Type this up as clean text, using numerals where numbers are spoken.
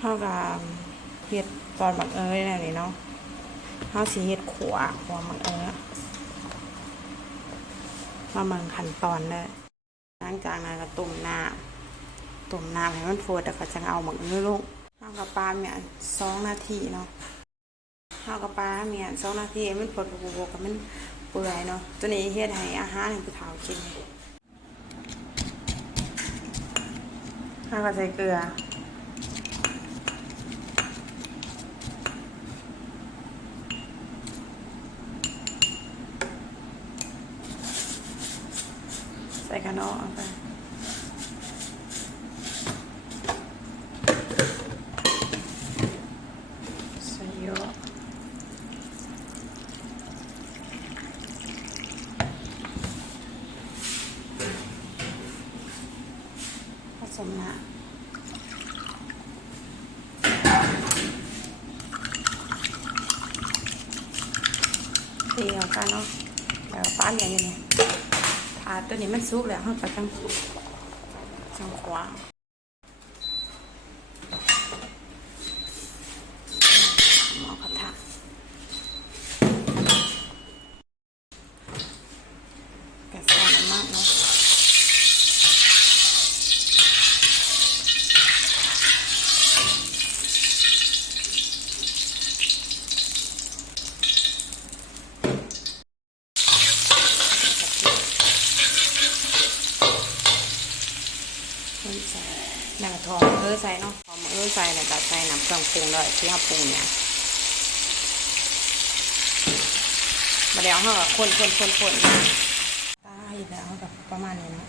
เฮาก็เฮ็ดตอนบักเอ้ยแล้วนี่เนาะเฮาสิเฮ็ดขัวบักเอ้ยมาเบิ่งขั้นตอนเด้อหลังจากนั้นก็ต้มน้ำให้มันฟดแล้วก็จะเอาบักเอ้ยลงเฮาก็ปาเมียน2 นาทีเนาะเฮาก็ปาเมียน2 นาทีให้มันฟดบวกๆกับมันเปื่อยเนาะตัวนี้เฮ็ดให้อาหารให้ผู้เฒ่ากินเฮาก็ใส่เกลือใส่กระเนาะเอาไปใส่เยอะผสมน้ำตีเอากันเนาะแล้วป้าอย่างนี้ถาตัวนี้มันสุกแล้วเราก็จังขวาหม้อกระทะกระใส่น้ำมันเนาะใส่แม่กระทองใส่เนาะพอใส่เนี่ยก็ใส่น้ำเครื่องปรุงเลยที่เราปรุงเนี่ยมาแล้วเราคนตายแล้วกับประมาณนี้เนาะ